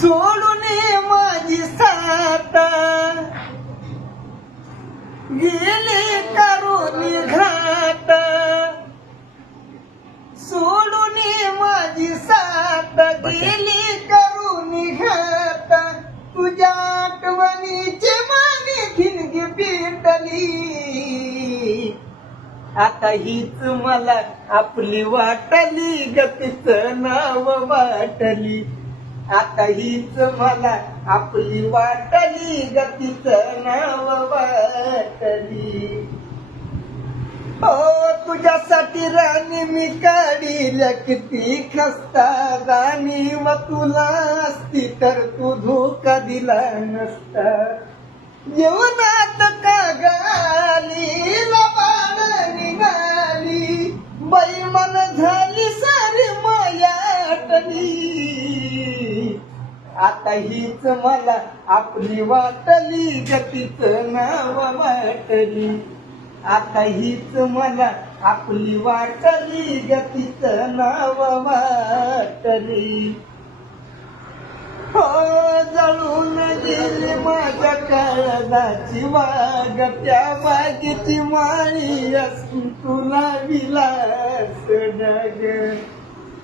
सोडून माझी साथ गेली करून घाट, सोडून माझी साथ गेली करून घाट, तुझ्या आठवणीची मागे ठिणगी पेटली. आता हीच मला आपली वाटली गतीचं नाव वाटली. आता हीच मला आपली वाटली गतीचं नाव वाटली. हो तुझ्यासाठी राणी मी काढील्या किती खस्ता राणी, व तुला असती तर तू धोका दिला नसता. जीवनात का गाली लबाड निघाली, बैमान झाली सारी मायाटली. आता हीच मला आपली वाटली गतीचं नाव वाटली. आता हीच मला आपली वाटली गतीचं नाव वाटली. हो जळून गेली माझ्या काळजाची वाग, त्या बागेची माळी असून तुला विलास नग.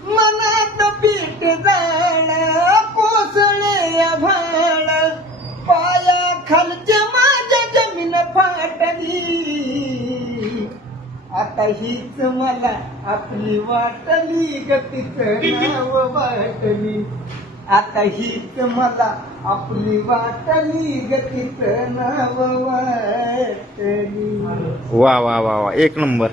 मनात पीठ जाण कोसळे आभाळ, पाया खालची माझ्या जमीन फाटली. आता हीच मला आपली वाटली गतीचं नाव वाटली. आता हीच मला आपली वाटली गतीचं नाव वाटली. वा वा वा वा, एक नंबर.